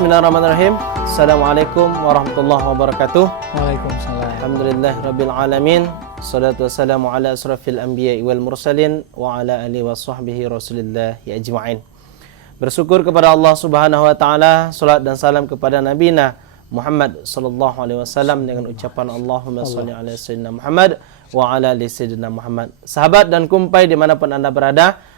Bismillahirrahmanirrahim. Assalamualaikum warahmatullahi wabarakatuh. Waalaikumsalam. Alhamdulillah rabbil alamin. Salatu wassalamu ala asrafil anbiya'i wal mursalin wa ala alihi wa sahbihi rasulillahi ajma'in. Bersyukur kepada Allah Subhanahu wa taala, salat dan salam kepada nabina Muhammad sallallahu alaihi wasallam dengan ucapan Allahumma shalli ala sayyidina Muhammad wa ala ali sayyidina Muhammad. Sahabat dan kumpai dimanapun Anda berada,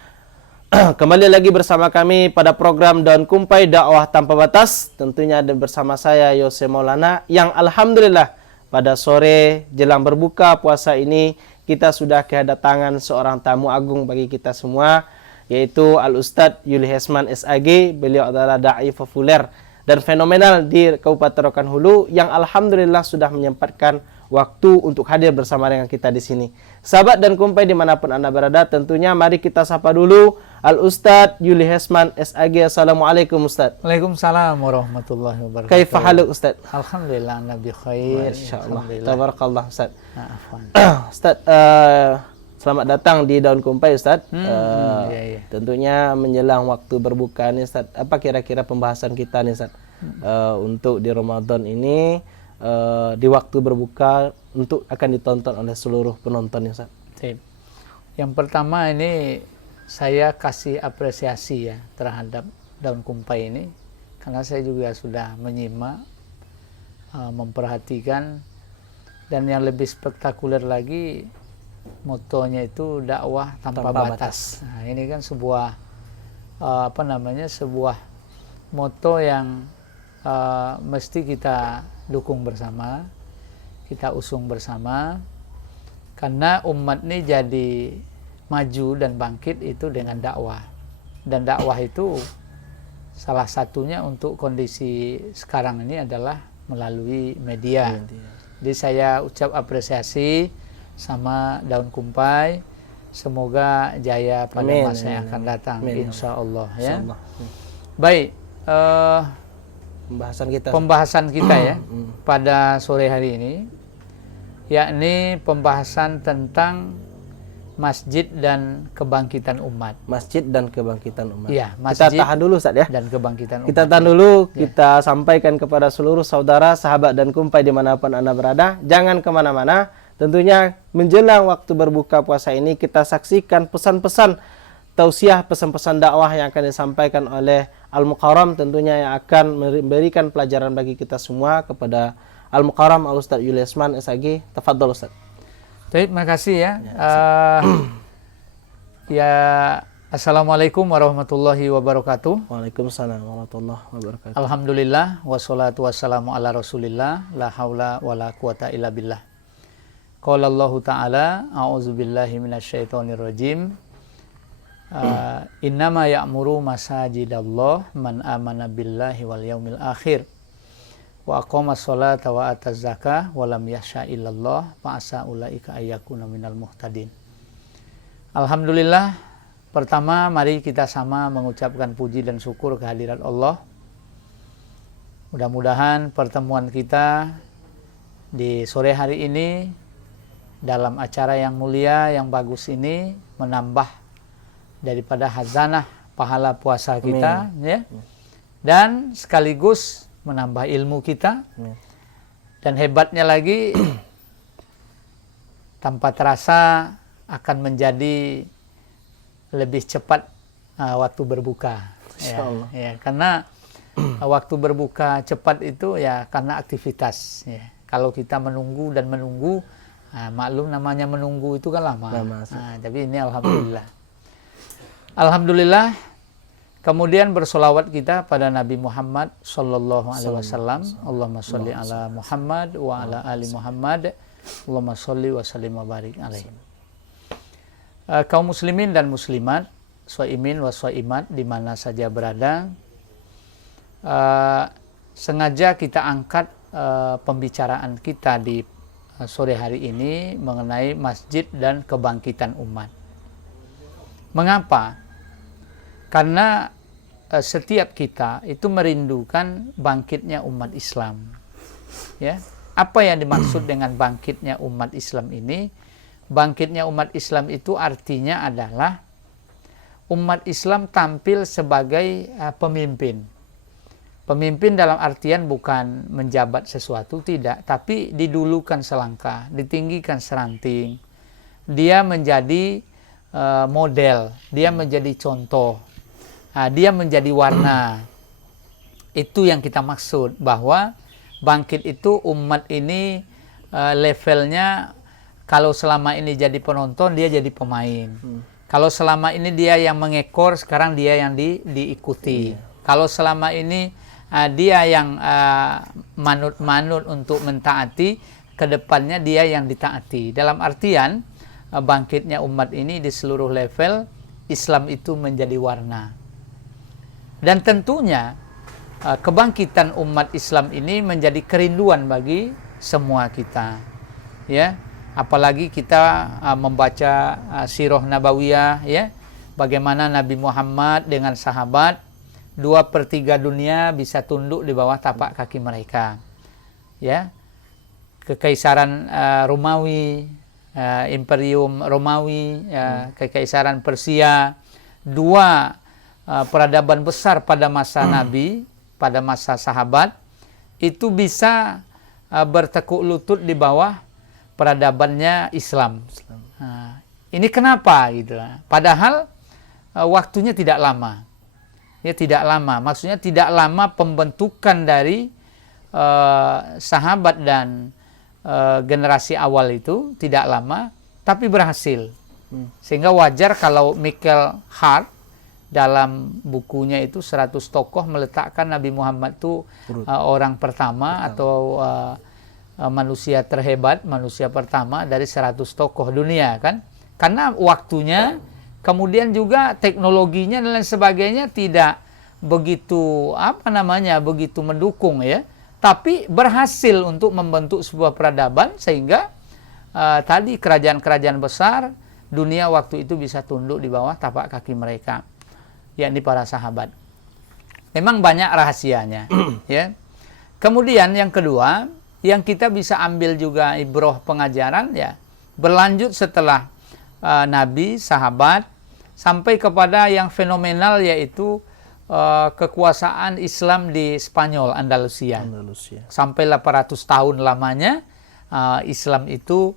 kembali lagi bersama kami pada program Daun Kumpai Dakwah Tanpa Batas. Tentunya ada bersama saya Yose Maulana, yang alhamdulillah pada sore jelang berbuka puasa ini kita sudah kedatangan seorang tamu agung bagi kita semua, yaitu Al-Ustadz Yuli Hesman SAG. Beliau adalah da'i populer dan fenomenal di Kabupaten Rokan Hulu yang alhamdulillah sudah menyempatkan waktu untuk hadir bersama dengan kita di sini. Sahabat dan kumpai dimanapun Anda berada, tentunya mari kita sapa dulu Al-Ustadz Yuli Hesman SAG. Assalamualaikum Ustadz. Waalaikumsalam warahmatullahi wabarakatuh. Kaifa haluk Ustadz? Alhamdulillah, Nabi khair. Insyaallah. Tabarakallah Ustadz. Afwan. Ustadz, selamat datang di Daun Kumpai Ustadz. Iya. Tentunya menjelang waktu berbuka nih Ustadz, apa kira-kira pembahasan kita nih Ustadz untuk di Ramadan ini, di waktu berbuka untuk akan ditonton oleh seluruh penonton Ustaz? Yang pertama ini saya kasih apresiasi ya terhadap Daun Kumpai ini, karena saya juga sudah menyimak, memperhatikan, dan yang lebih spektakuler lagi motonya itu dakwah tanpa batas. Nah, ini kan sebuah sebuah moto yang mesti kita dukung bersama, kita usung bersama, karena umat ini jadi maju dan bangkit itu dengan dakwah. Dan dakwah itu salah satunya untuk kondisi sekarang ini adalah melalui media. Jadi saya ucap apresiasi sama Daun Kumpai, semoga jaya pada masa yang akan datang, insya Allah ya. Baik, pembahasan kita ya pada sore hari ini, yakni pembahasan tentang masjid dan kebangkitan umat. Masjid dan kebangkitan umat. Ya, masjid kita tahan dulu Ustaz ya. Dan kebangkitan umat. Kita tahan dulu, kita sampaikan kepada seluruh saudara, sahabat dan kumpai dimanapun Anda berada. Jangan kemana-mana. Tentunya menjelang waktu berbuka puasa ini kita saksikan pesan-pesan tausiah, pesan-pesan dakwah yang akan disampaikan oleh Al-Mukarram, tentunya yang akan memberikan pelajaran bagi kita semua kepada Al-Mukarram Al-Ustadz Yuli Hesman SAG. Tafadhol Ustadz. Terima kasih ya. Assalamualaikum warahmatullahi wabarakatuh. Waalaikumsalam warahmatullahi wabarakatuh. Alhamdulillah wassalatu wassalamu ala Rasulillah, la haula wala quwata illa billah. Qala Allah Ta'ala, a'udzubillahi minasyaitonir rajim. Innama ya'muru masajidallah man amana billahi wal yaumil akhir wa aqama sholata wa ataz zakah wa lam yakhsha illallah fa asa ulaika ayyakuna minal muhtadin. Alhamdulillah, pertama mari kita sama mengucapkan puji dan syukur kehadirat Allah. Mudah-mudahan pertemuan kita di sore hari ini dalam acara yang mulia, yang bagus ini menambah daripada hazanah pahala puasa kita, ya, dan sekaligus menambah ilmu kita, dan hebatnya lagi tanpa terasa akan menjadi lebih cepat waktu berbuka, ya, karena waktu berbuka cepat itu ya karena aktivitas, ya. Kalau kita menunggu dan menunggu, maklum namanya menunggu itu kan lama. Tapi ini alhamdulillah. Alhamdulillah. Kemudian bersolawat kita pada Nabi Muhammad sallallahu alaihi wasallam. Allahumma sholli ala Muhammad wa ala ali Muhammad. Allahumma sholli wa sallim wa barik alaihi. Kaum muslimin dan muslimat, shaimin wa shaimat di mana saja berada, sengaja kita angkat pembicaraan kita di sore hari ini mengenai masjid dan kebangkitan umat. Mengapa? Karena setiap kita itu merindukan bangkitnya umat Islam. Ya, apa yang dimaksud dengan bangkitnya umat Islam ini? Bangkitnya umat Islam itu artinya adalah umat Islam tampil sebagai pemimpin, Pemimpin dalam artian bukan menjabat sesuatu, tidak, tapi didulukan selangkah, ditinggikan seranting. Dia menjadi model, dia menjadi contoh, dia menjadi warna. Itu yang kita maksud, bahwa bangkit itu umat ini levelnya, kalau selama ini jadi penonton, dia jadi pemain. Kalau selama ini dia yang mengekor, sekarang dia yang diikuti. Kalau selama ini dia yang manut-manut untuk mentaati, kedepannya dia yang ditaati. Dalam artian bangkitnya umat ini di seluruh level, Islam itu menjadi warna. Dan tentunya kebangkitan umat Islam ini menjadi kerinduan bagi semua kita. Ya, apalagi kita membaca sirah nabawiyah, ya, bagaimana Nabi Muhammad dengan sahabat 2/3 dunia bisa tunduk di bawah tapak kaki mereka. Ya, Kekaisaran Romawi, Imperium Romawi, Kekaisaran Persia, dua peradaban besar pada masa Nabi, pada masa sahabat, itu bisa bertekuk lutut di bawah peradabannya Islam. Ini kenapa gitu? Padahal waktunya tidak lama. Ya, tidak lama. Maksudnya tidak lama pembentukan dari sahabat dan generasi awal itu, tidak lama, tapi berhasil. Sehingga wajar kalau Michael Hart dalam bukunya itu 100 tokoh meletakkan Nabi Muhammad itu orang pertama atau manusia terhebat, manusia pertama dari 100 tokoh dunia, kan? Karena waktunya, kemudian juga teknologinya dan lain sebagainya tidak begitu begitu mendukung, ya. Tapi berhasil untuk membentuk sebuah peradaban sehingga tadi kerajaan-kerajaan besar dunia waktu itu bisa tunduk di bawah tapak kaki mereka, yakni para sahabat. Memang banyak rahasianya, ya. Kemudian yang kedua, yang kita bisa ambil juga ibrah pengajaran, ya, berlanjut setelah Nabi, sahabat, sampai kepada yang fenomenal, yaitu kekuasaan Islam di Spanyol, Andalusia. Sampai 800 tahun lamanya Islam itu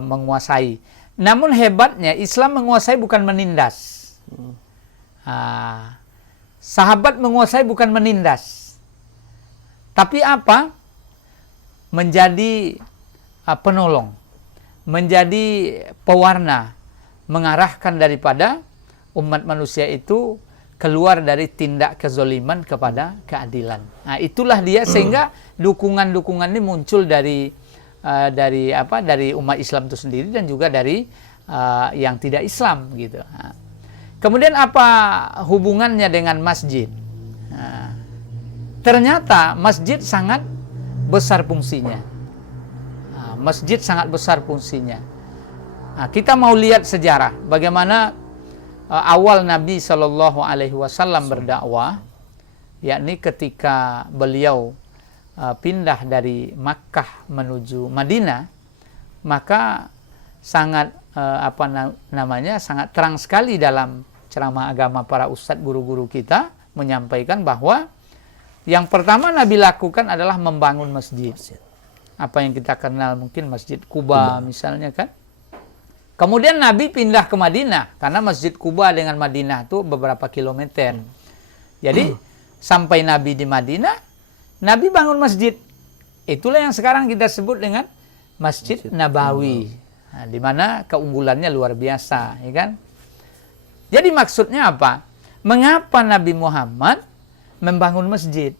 menguasai. Namun hebatnya, Islam menguasai bukan menindas. Sahabat menguasai bukan menindas. Tapi apa? Menjadi penolong, menjadi pewarna, mengarahkan daripada umat manusia itu keluar dari tindak kezoliman kepada keadilan. Nah, itulah dia, sehingga dukungan-dukungan ini muncul dari umat Islam itu sendiri dan juga dari yang tidak Islam, gitu. Nah, kemudian apa hubungannya dengan masjid? Nah, ternyata masjid sangat besar fungsinya. Masjid sangat besar fungsinya. Nah, kita mau lihat sejarah bagaimana awal Nabi Shallallahu Alaihi Wasallam berdakwah, yakni ketika beliau pindah dari Makkah menuju Madinah, maka sangat sangat terang sekali dalam ceramah agama para ustadz guru-guru kita menyampaikan bahwa yang pertama Nabi lakukan adalah membangun masjid. Apa yang kita kenal mungkin Masjid Kuba misalnya, kan. Kemudian Nabi pindah ke Madinah, karena Masjid Kuba dengan Madinah itu beberapa kilometer. Jadi sampai Nabi di Madinah, Nabi bangun masjid. Itulah yang sekarang kita sebut dengan Masjid Nabawi. Nah, di mana keunggulannya luar biasa, ya kan? Jadi maksudnya apa? Mengapa Nabi Muhammad membangun masjid?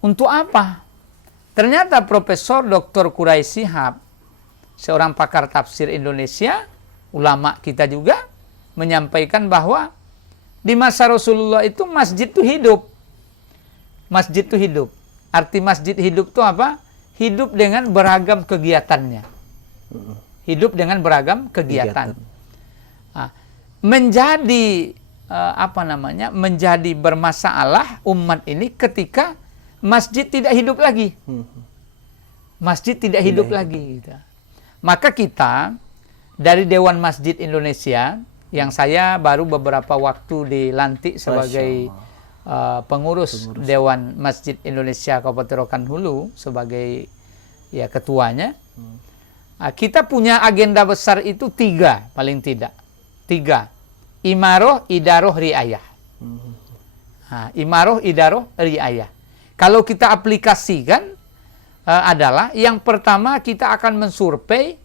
Untuk apa? Ternyata Profesor Dr. Quraisy Shihab, seorang pakar tafsir Indonesia, ulama kita juga, menyampaikan bahwa di masa Rasulullah itu masjid itu hidup. Masjid itu hidup. Arti masjid hidup itu apa? Hidup dengan beragam kegiatannya. Hidup dengan beragam kegiatan. Nah, menjadi menjadi bermasalah umat ini ketika masjid tidak hidup lagi. Masjid tidak hidup lagi. Gitu. Maka kita dari Dewan Masjid Indonesia, yang saya baru beberapa waktu dilantik sebagai pengurus Dewan Masjid Indonesia Kabupaten Rokan Hulu sebagai ya ketuanya. Kita punya agenda besar itu 3 paling tidak. 3. Imaroh, idaroh, riayah. Imaroh, idaroh, riayah. Kalau kita aplikasikan adalah yang pertama kita akan mensurvei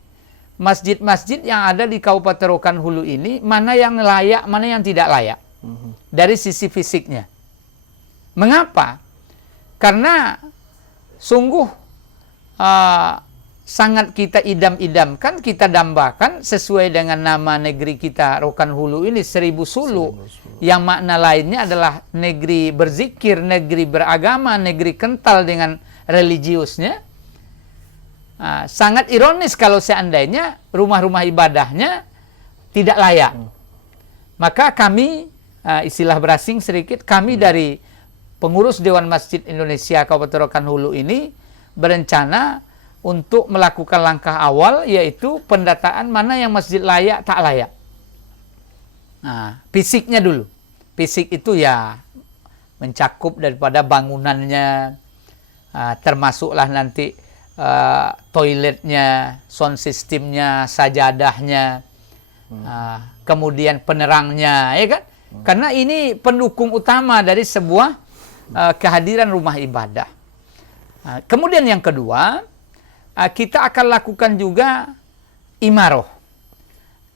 masjid-masjid yang ada di Kabupaten Rokan Hulu ini, mana yang layak, mana yang tidak layak. Dari sisi fisiknya. Mengapa? Karena sungguh sangat kita idam-idamkan, kita dambakan sesuai dengan nama negeri kita Rokan Hulu ini 1000 suluk. Yang makna lainnya adalah negeri berzikir, negeri beragama, negeri kental dengan religiusnya. Sangat ironis kalau seandainya rumah-rumah ibadahnya tidak layak. Maka kami, istilah berasing sedikit, kami dari pengurus Dewan Masjid Indonesia Kabupaten Rokan Hulu ini berencana untuk melakukan langkah awal, yaitu pendataan mana yang masjid layak, tak layak. Fisiknya dulu. Fisik itu ya mencakup daripada bangunannya, termasuklah nanti toiletnya, sound systemnya, sajadahnya, kemudian penerangnya, ya kan? Karena ini pendukung utama dari sebuah kehadiran rumah ibadah. Kemudian yang kedua, kita akan lakukan juga imaroh.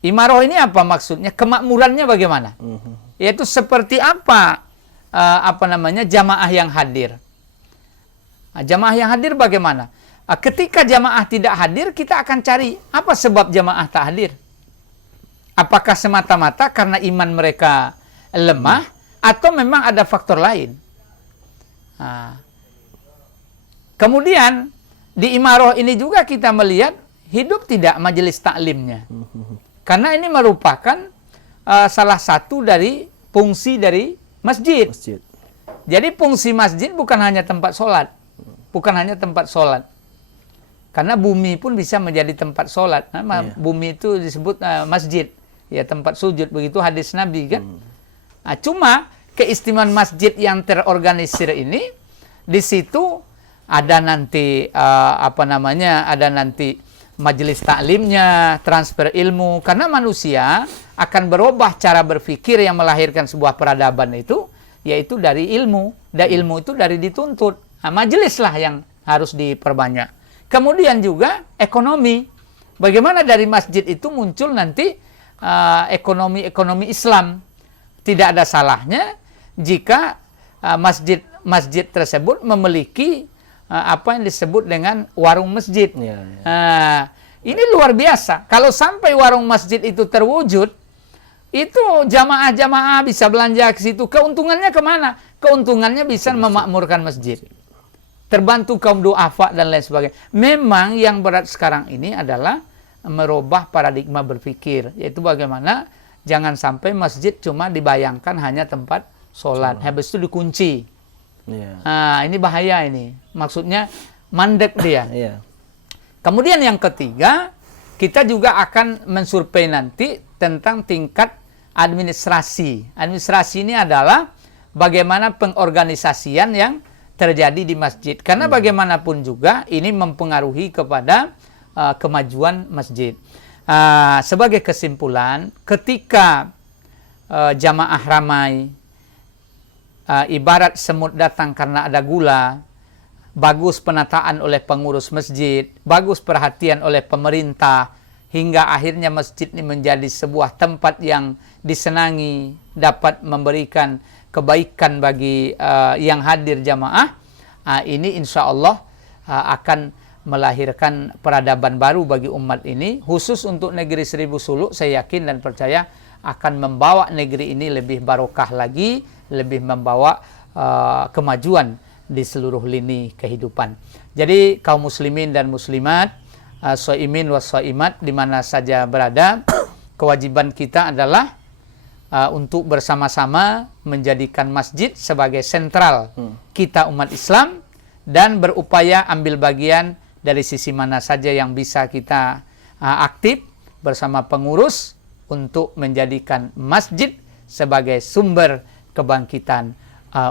Imaroh ini apa maksudnya? Kemakmurannya bagaimana? Yaitu seperti apa jamaah yang hadir. Jamaah yang hadir bagaimana? Ketika jamaah tidak hadir, kita akan cari apa sebab jamaah tak hadir. Apakah semata-mata karena iman mereka lemah, atau memang ada faktor lain? Kemudian di imaroh ini juga kita melihat hidup tidak majelis taklimnya. Karena ini merupakan salah satu dari fungsi dari masjid. Jadi fungsi masjid bukan hanya tempat sholat. Bukan hanya tempat sholat. Karena bumi pun bisa menjadi tempat sholat. Bumi itu disebut masjid. Ya, tempat sujud. Begitu hadis Nabi kan. Cuma keistimewaan masjid yang terorganisir ini, di situ ada nanti ada nanti majelis taklimnya, transfer ilmu. Karena manusia akan berubah cara berpikir yang melahirkan sebuah peradaban itu, yaitu dari ilmu. Dan ilmu itu dari dituntut. Majelislah yang harus diperbanyak. Kemudian juga ekonomi. Bagaimana dari masjid itu muncul nanti ekonomi Islam. Tidak ada salahnya jika masjid tersebut memiliki apa yang disebut dengan warung masjid. Ini luar biasa. Kalau sampai warung masjid itu terwujud, itu jamaah-jamaah bisa belanja ke situ. Keuntungannya kemana? Keuntungannya bisa memakmurkan masjid. Terbantu kaum duafa dan lain sebagainya. Memang yang berat sekarang ini adalah merubah paradigma berpikir. Yaitu bagaimana jangan sampai masjid cuma dibayangkan hanya tempat sholat. Habis itu dikunci. Ini bahaya ini. Maksudnya mandek dia. Kemudian yang ketiga, kita juga akan mensurvei nanti tentang tingkat administrasi. Administrasi ini adalah bagaimana pengorganisasian yang terjadi di masjid. Karena bagaimanapun juga ini mempengaruhi kepada kemajuan masjid. Sebagai kesimpulan, ketika jamaah ramai, ibarat semut datang karena ada gula, bagus penataan oleh pengurus masjid, bagus perhatian oleh pemerintah, hingga akhirnya masjid ini menjadi sebuah tempat yang disenangi, dapat memberikan kebaikan bagi yang hadir jamaah. Ini insya Allah akan melahirkan peradaban baru bagi umat ini, khusus untuk negeri 1000 suluk. Saya yakin dan percaya akan membawa negeri ini lebih barokah lagi, lebih membawa kemajuan di seluruh lini kehidupan. Jadi kaum muslimin dan muslimat, shaimin wa shaimat di mana saja berada, kewajiban kita adalah untuk bersama-sama menjadikan masjid sebagai sentral kita umat Islam, dan berupaya ambil bagian dari sisi mana saja yang bisa kita aktif bersama pengurus untuk menjadikan masjid sebagai sumber kebangkitan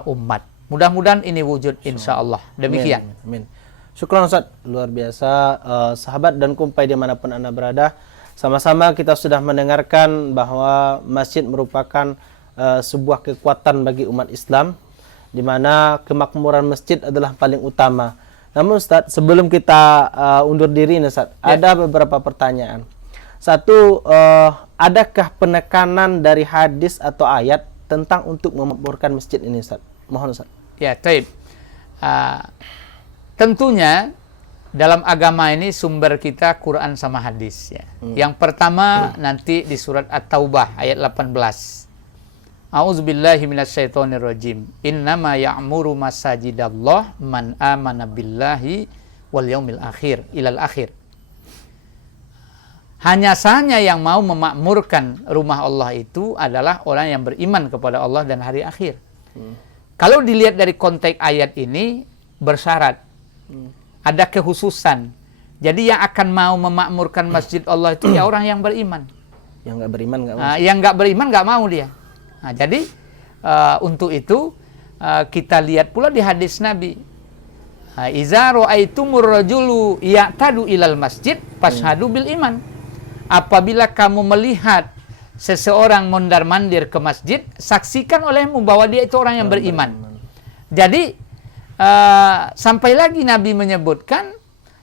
umat. Mudah-mudahan ini wujud insya Allah. Demikian. Amin. Syukran Ustaz, luar biasa. Sahabat dan kumpai dimanapun Anda berada, sama-sama kita sudah mendengarkan bahwa masjid merupakan sebuah kekuatan bagi umat Islam, di mana kemakmuran masjid adalah paling utama. Namun Ustaz, sebelum kita undur diri nih Ustaz, ada beberapa pertanyaan. Satu, adakah penekanan dari hadis atau ayat tentang untuk memakmurkan masjid ini Ustaz? Mohon Ustaz. Ya, taib. Tentunya dalam agama ini sumber kita Quran sama hadis ya. Yang pertama nanti di surat At-Taubah ayat 18. A'udzubillahi minasyaitonirrajim. Innama ya'muru masajidallah man amana billahi wal yaumil akhir ilal akhir. Hanya saja yang mau memakmurkan rumah Allah itu adalah orang yang beriman kepada Allah dan hari akhir. Kalau dilihat dari konteks ayat ini bersyarat, ada kekhususan. Jadi yang akan mau memakmurkan masjid Allah itu ya orang yang beriman. Yang nggak beriman nggak mau. Yang nggak beriman nggak mau dia. Nah, jadi untuk itu kita lihat pula di hadis Nabi. Iza ra'aitumur rajulu ya'tadu ilal masjid fashhadu bil iman. Apabila kamu melihat seseorang mondar-mandir ke masjid, saksikan olehmu bahwa dia itu orang yang beriman. Jadi sampai lagi Nabi menyebutkan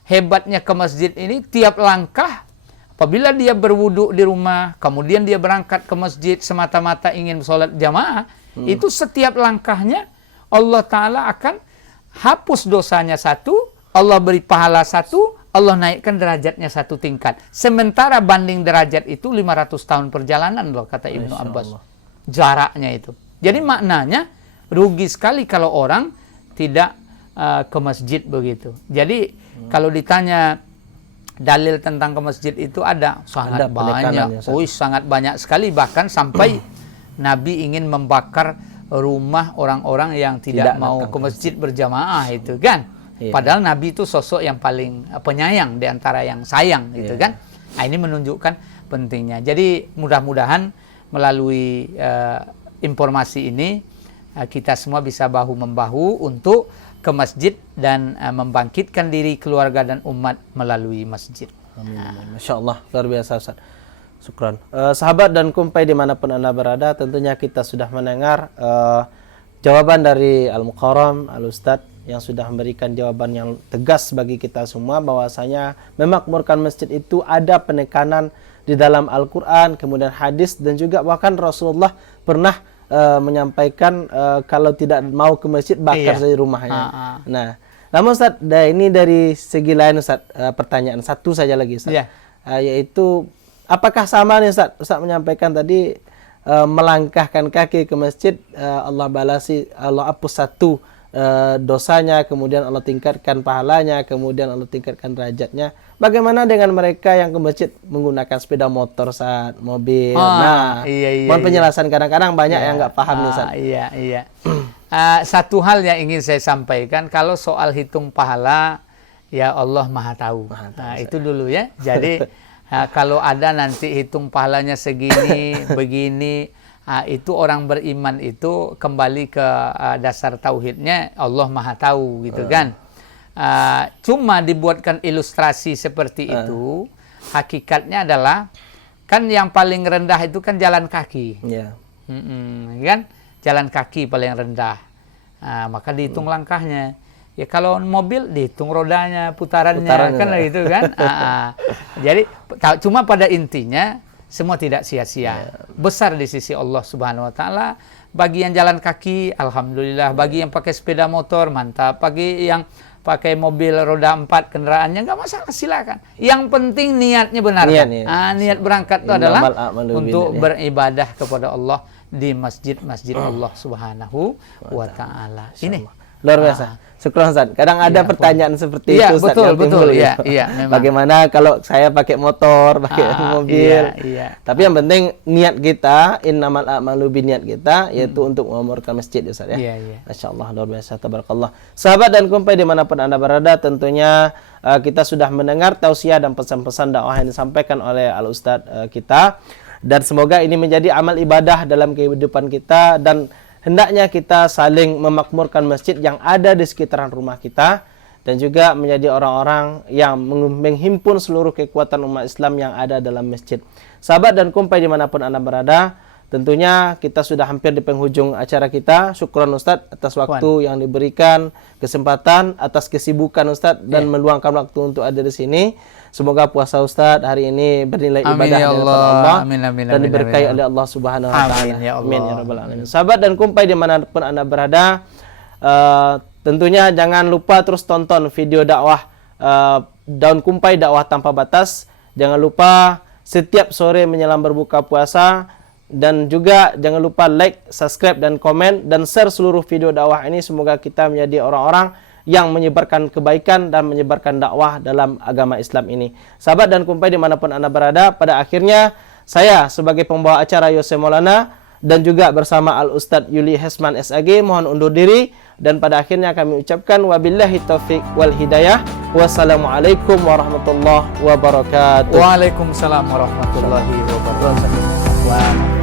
hebatnya ke masjid ini, tiap langkah apabila dia berwudu di rumah, kemudian dia berangkat ke masjid semata-mata ingin sholat jamaah, itu setiap langkahnya Allah Ta'ala akan hapus dosanya satu, Allah beri pahala satu, Allah naikkan derajatnya satu tingkat. Sementara banding derajat itu 500 tahun perjalanan loh, kata Ibnu Abbas. Jaraknya itu. Jadi maknanya rugi sekali kalau orang tidak ke masjid begitu. Jadi kalau ditanya dalil tentang ke masjid itu ada sangat banyak. Sangat banyak sekali, bahkan sampai Nabi ingin membakar rumah orang-orang yang tidak mau ke masjid berjamaah itu kan. Padahal Nabi itu sosok yang paling penyayang di antara yang sayang gitu kan. Nah, ini menunjukkan pentingnya. Jadi mudah-mudahan melalui informasi ini kita semua bisa bahu-membahu untuk ke masjid dan membangkitkan diri keluarga dan umat melalui masjid. Amin. Masya Allah, luar biasa Ustaz. Syukran. Sahabat dan kumpai dimanapun Anda berada, tentunya kita sudah mendengar jawaban dari Al-Mukarram, Al-Ustadz, yang sudah memberikan jawaban yang tegas bagi kita semua, bahwasanya memakmurkan masjid itu ada penekanan di dalam Al-Quran, kemudian hadis, dan juga bahkan Rasulullah pernah menyampaikan kalau tidak mau ke masjid bakar saja rumahnya. Nah, namun Ustaz, ini dari segi lain Ustaz, pertanyaan satu saja lagi Ustaz, yaitu apakah sama nih Ustaz? Ustaz menyampaikan tadi melangkahkan kaki ke masjid, Allah balasi, Allah hapus satu dosanya, kemudian Allah tingkatkan pahalanya, kemudian Allah tingkatkan derajatnya. Bagaimana dengan mereka yang ke masjid menggunakan sepeda motor saat mobil? Mohon penjelasan, kadang-kadang banyak yang nggak paham nih Ustaz. Satu hal yang ingin saya sampaikan, kalau soal hitung pahala, ya Allah Maha Tahu. Itu dulu ya. Jadi kalau ada nanti hitung pahalanya segini, begini, itu orang beriman itu kembali ke dasar tauhidnya, Allah Maha Tahu gitu kan. Cuma dibuatkan ilustrasi seperti itu, hakikatnya adalah kan yang paling rendah itu kan jalan kaki, kan jalan kaki paling rendah, maka dihitung langkahnya. Ya kalau mobil dihitung rodanya, putarannya kan gitu kan. Jadi cuma pada intinya semua tidak sia-sia. Besar di sisi Allah Subhanahu wa taala. Bagi yang jalan kaki, alhamdulillah. Bagi yang pakai sepeda motor, mantap. Bagi yang pakai mobil roda 4 kendaraannya nggak masalah, silakan. Yang penting niatnya benar. Niat berangkat itu adalah untuk beribadah kepada Allah di masjid-masjid Allah Subhanahu wa taala. Ini luar biasa. Syukran Ustaz. Kadang ada pertanyaan seperti itu Ustaz. Betul. Bagaimana kalau saya pakai motor, pakai mobil? Tapi yang penting niat kita, innamal a'malu binniyat kita, yaitu untuk memakmurkan masjid Ustaz ya. Masya Allah, luar biasa, tabarakallah. Sahabat dan kumpai dimanapun Anda berada, tentunya kita sudah mendengar tausiah dan pesan-pesan dakwah yang disampaikan oleh Al-Ustaz kita, dan semoga ini menjadi amal ibadah dalam kehidupan kita, dan hendaknya kita saling memakmurkan masjid yang ada di sekitaran rumah kita, dan juga menjadi orang-orang yang menghimpun seluruh kekuatan umat Islam yang ada dalam masjid. Sahabat dan kumpai dimanapun Anda berada, tentunya kita sudah hampir di penghujung acara kita. Syukran Ustadz atas waktu yang diberikan, kesempatan, atas kesibukan Ustadz, dan meluangkan waktu untuk ada di sini. Semoga puasa Ustadz hari ini bernilai ibadah dari Allah, dan diberkahi oleh Allah Subhanahu wa taala. Amin ya rabbal alamin. Sahabat dan kumpai dimanapun Anda berada, tentunya jangan lupa terus tonton video dakwah Daun Kumpai Dakwah Tanpa Batas. Jangan lupa setiap sore menjelang berbuka puasa, dan juga jangan lupa like, subscribe, dan komen, dan share seluruh video dakwah ini. Semoga kita menjadi orang-orang yang menyebarkan kebaikan dan menyebarkan dakwah dalam agama Islam ini. Sahabat dan kumpai dimanapun Anda berada, pada akhirnya saya sebagai pembawa acara Yose Maulana dan juga bersama Al-Ustadz Yuli Hesman SAG mohon undur diri, dan pada akhirnya kami ucapkan wabillahi taufiq wal hidayah. Wassalamualaikum warahmatullahi wabarakatuh. Waalaikumsalam warahmatullahi wabarakatuh.